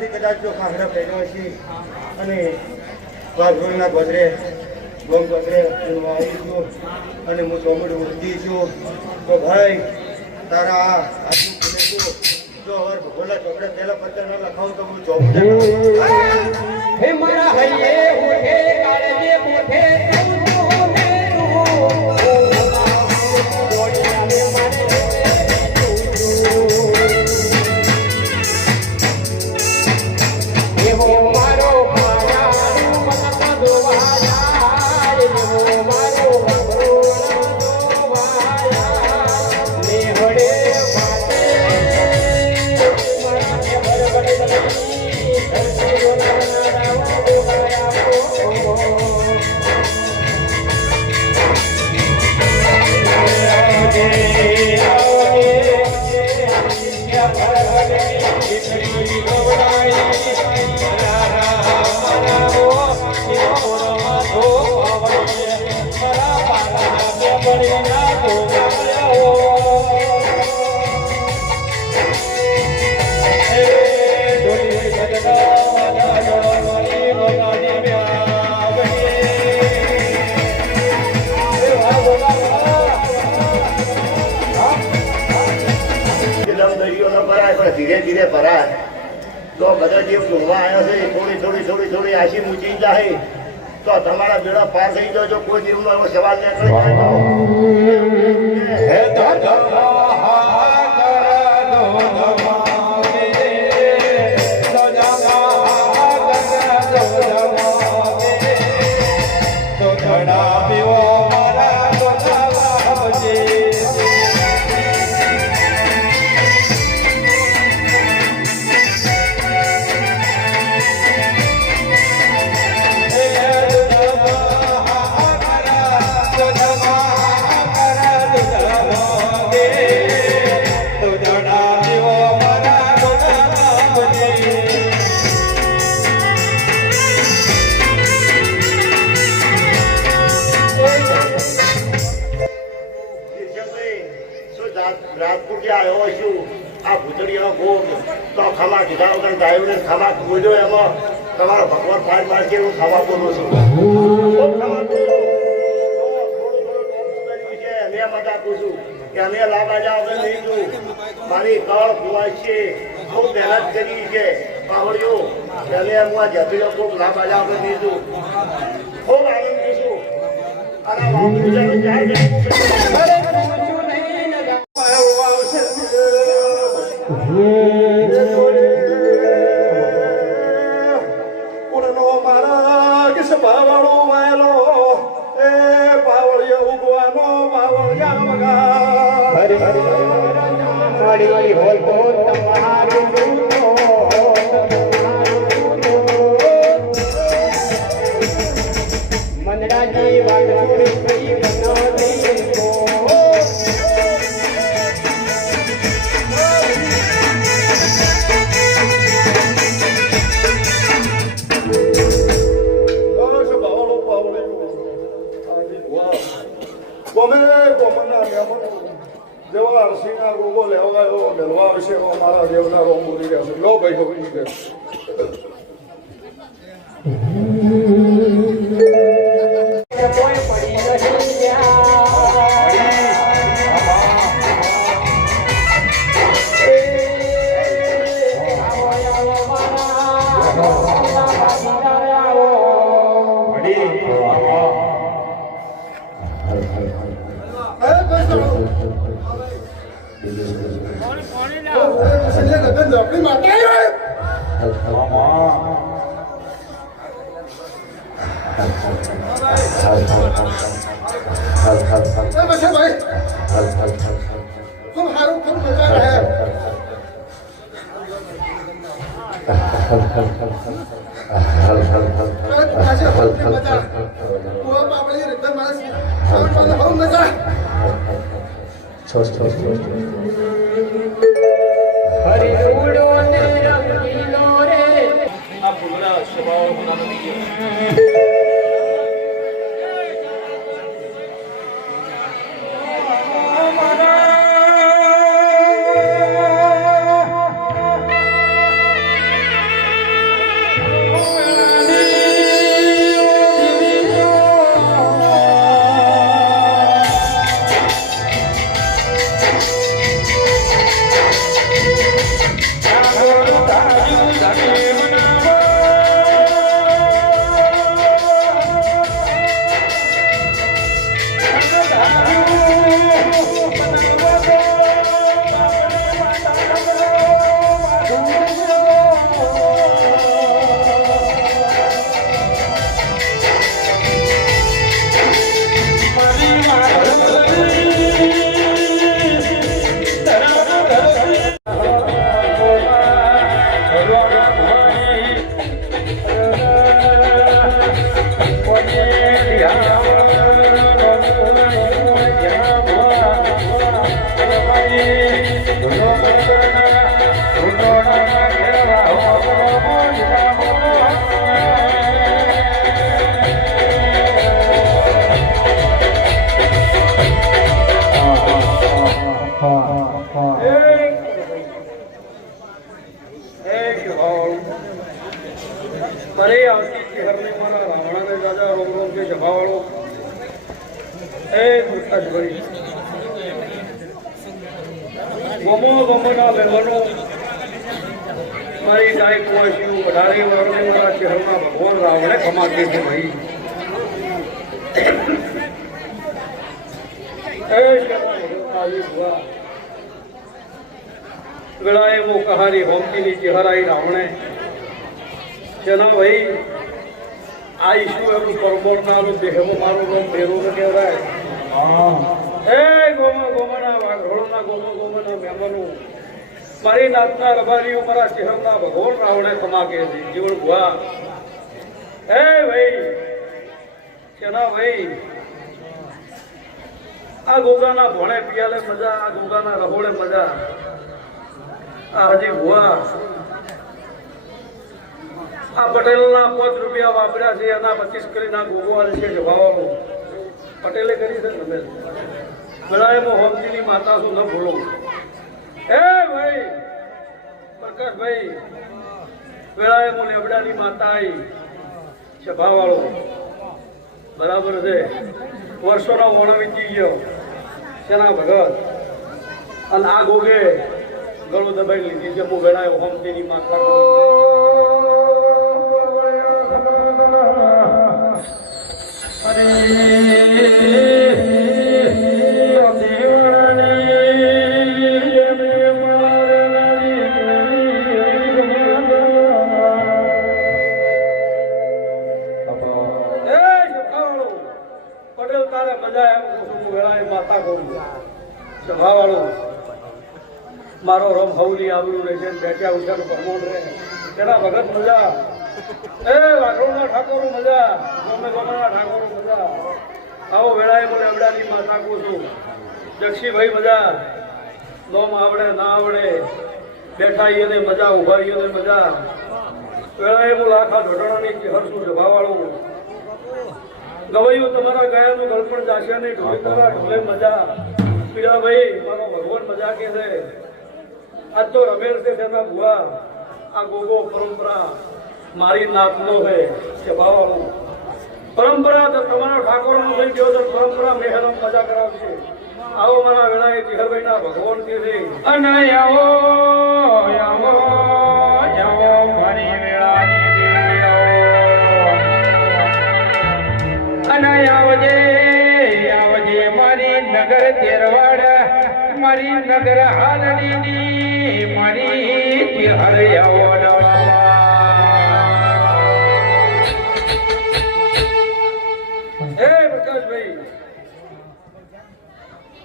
દાદાથી કદાચ જો ખાખરા પહેર્યો છે અને વાઘરોળના ગોદરે ગોમ ગોદરે આવી છું અને હું ચોમડું ઊંધી છું તો ભાઈ તારા આજુ ખુલે જો હવે ભગોલા ચોપડે પહેલા પત્ર ન લખાવું તો હું ચોપડે હે મારા હૈયે ઉઠે કાળજે પોઠે ધીરે ધીરે ભરાય તો બધા જે ઊંઘવા આવ્યા છે થોડી થોડી આશી મૂકી જાય તો તમારા બેડા પાર થઈ જજો કોઈ દિવસનો એવો સવાલ રાજપુર આવ્યો છું આ ભૂતળીનો ભોગ તો ખમા કીધા વગર ડાયવને ખમા બોલ્યો એમાં તમારો ભગવાન ફાઇલ મારશે હું ખમા બોલું છું મેં મજા આપું છું કે અમે લાભાજા વગર નહીં છું મારી કળ કુવાય છે ખૂબ મહેનત કરી છે પાવડીઓ અમે હું આ જતીલો ખૂબ લાભાજા વગર નહીં છું ખૂબ આનંદ છું અને વાપરું જાય જેવા અરસીના રોગો લેવાયો મેળવા વિશે મારા દેવના રોગ બોલી રહ્યા છે લો ભાઈ હોવી ગયા अपनी माता भाई तुम हारू तुम मजा है हरि उड़ो ने रंगीलो रे आप पूरा स्वभाव बनाना दीजिए મારી ગાય કુવાસી વધારે વર્ણે મારા શહેરમાં ભગવાન રાવણે કમાતી છે ભાઈ ગળાએ મો કહારી હોમતીની ચહેરાઈ રાવણે જેના ભાઈ આ ઈશ્વર એનું પરબોરનાનું દેહમાં મારું નામ ભેરું ન કહેવાય એ ગોમાના વાઘોળના ગોમાના મહેમાનું મારી નાતના રબારીઓ મારા ચહેરના ભગવાન રાવણે ખમાકે છે જીવન ભુવા હે ભાઈ કેના ભાઈ આ ગોગાના ભોણે પિયાલે મજા આ ગોગાના રહોળે મજા આ હજી ભુવા આ પટેલના 5 રૂપિયા વાપર્યા છે એના 25 કરીને ગોગો આલે છે જવાવાનો પટેલે કરી છે ને ગળાએ મો હોમતીની માતા શું ન ભૂલો એ ભાઈ પ્રકાશભાઈ વેળાએ મો લેબડાની માતા આવી સભાવાળો બરાબર છે વર્ષોનો ઓણો વીતી ગયો સેના ભગત અને આ ગોગે ગળું દબાઈ લીધી છે હું વેળાએ હોમતીની માતા મારો રમ હવલી આવડું રહે છે બેઠા ઉઠાનું પરમોણ રહે તેના ભગત મજા એ વાઘોળના ઠાકોરો મજા ગોમના ઠાકોરો મજા આવો વેળાએ મને અબડાની માં ઠાકોર છું જક્ષીભાઈ મજા નોમ આવડે ના આવડે બેઠા એને મજા ઉભા એને મજા વેળાએ હું લાખા ઢોઢાણાની ચહેર છું સભાવાળું ગવૈયું તમારા ગયાનું ગળપણ જાશે નહીં ઢોળી તારા ઢોલે મજા પીડા ભાઈ મારો ભગવાન મજા કે છે આજ તો રમેલ છે તેના ભુવા આ ગોગો પરંપરા મારી નાતનો છે સ્વભાવનો પરંપરા તો તમારો ઠાકોરનો થઈ ગયો તો પરંપરા મેહરમ મજા કરાવશે આવો મારા વેળાએ ચિહરભાઈના ભગવાન કે છે અને આવો આવો આવો મારી વેળાની અને આવજે આવજે મારી નગર તેરવાડ મારી નગર હાલડીની મારી ચિહર આવડ હે પ્રકાશભાઈ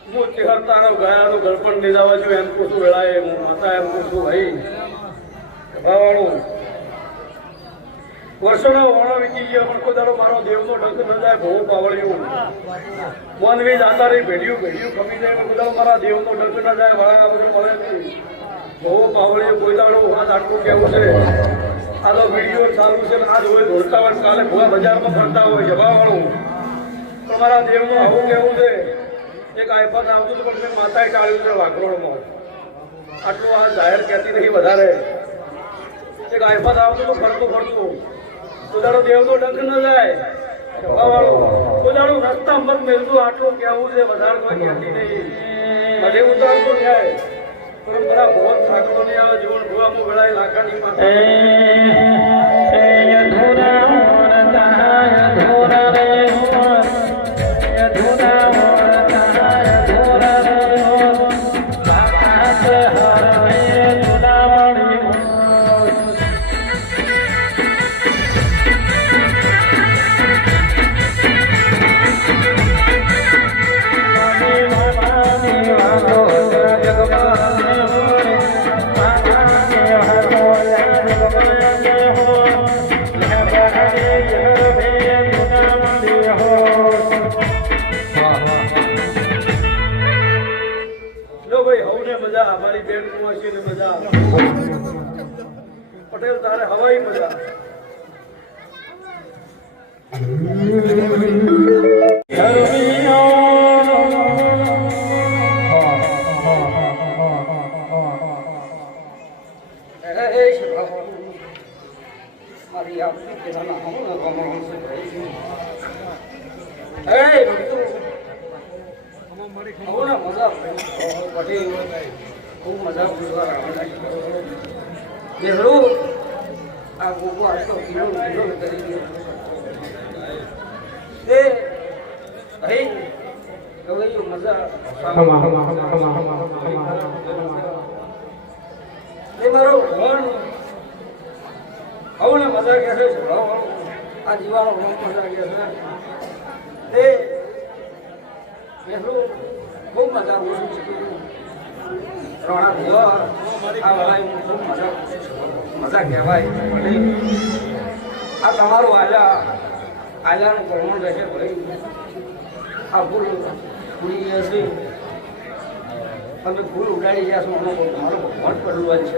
હું ચિહર તારો ગાયાનું ગળપણ નિદાવા છું એમ કહું છું વેળાએ હું માતા એમ કહું છું ભાઈ સભાવાળું વર્ષોનો ઓણો વીતી ગયો પણ કોઈ દાડો મારો દેવનો ડંક ન જાય બહુ પાવળ્યું મોનવી જાતા રહી ભેડ્યું ખમી જાય કોઈ દાડો મારા દેવનો ડંક ન જાય વાળા બધું મળે નહીં બહુ પાવળ્યું કોઈ દાડો હાથ આટલું કેવું છે આ તો વિડીયો ચાલુ છે ને આજ હોય ધોળકાવટ કાલે ભૂવા બજારમાં ફરતા હોય જવાવાળું તમારા દેવનું આવું કેવું છે એક આઈફોન આવતું હતું પણ મેં માતાએ ટાળ્યું છે વાઘરોળમાં આટલું આ જાહેર કહેતી નહીં વધારે એક આઈફોન આવતું હતું ફરતું કોદાડો દેવનો ડંખ ન જાય સભાવાળો કોદાડો રસ્તા મત મેળવું આટલું કેવું છે વધારે કોઈ કહેતી નહીં ભલે ઉતારતો થાય પણ મારા ભોગ થાકતો નહીં આવે જીવન ભૂલામાં વેળાએ લાખાની માથે અમારી બેન કુમાસી ને મજા પટેલ તારે હવાઈ મજા ખૂબ મજા બેહરું આ ગોગો આટલો કિલો કરી ગયો એ ભાઈ હવે મજા એ મારો ભણ હવે મજા કે છે આ જીવાનો મજા કે છે એ બેહરું ખૂબ મજા ઓછું મજા કહેવાય આ તમારું આજાનું પ્રમાણ રહેશે ભાઈ આ ફૂલ ફૂલી હશે તમે ફૂલ ઉડાડી ગયા છો મારો ભગવાન પડવું છે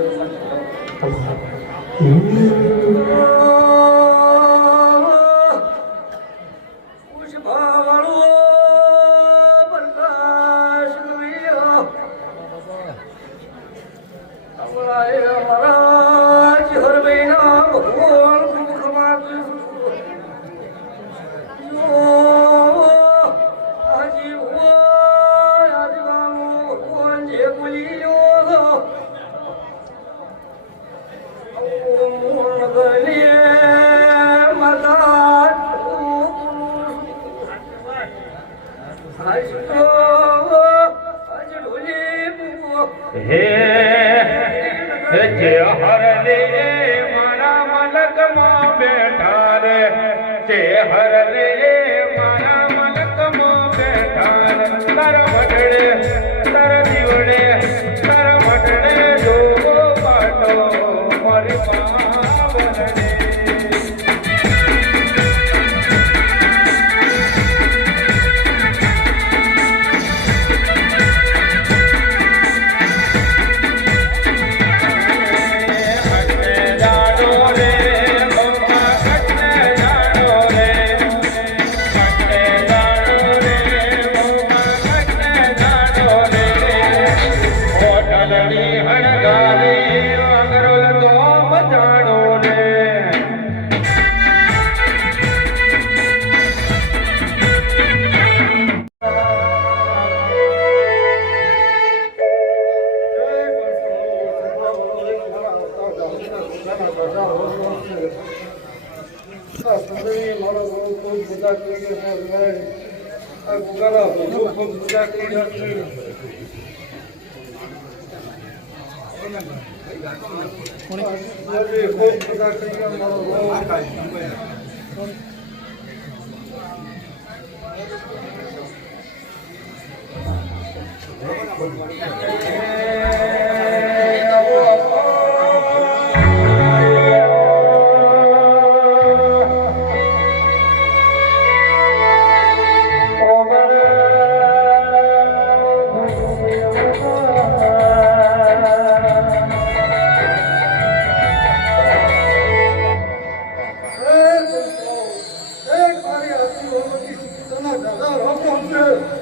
દાદા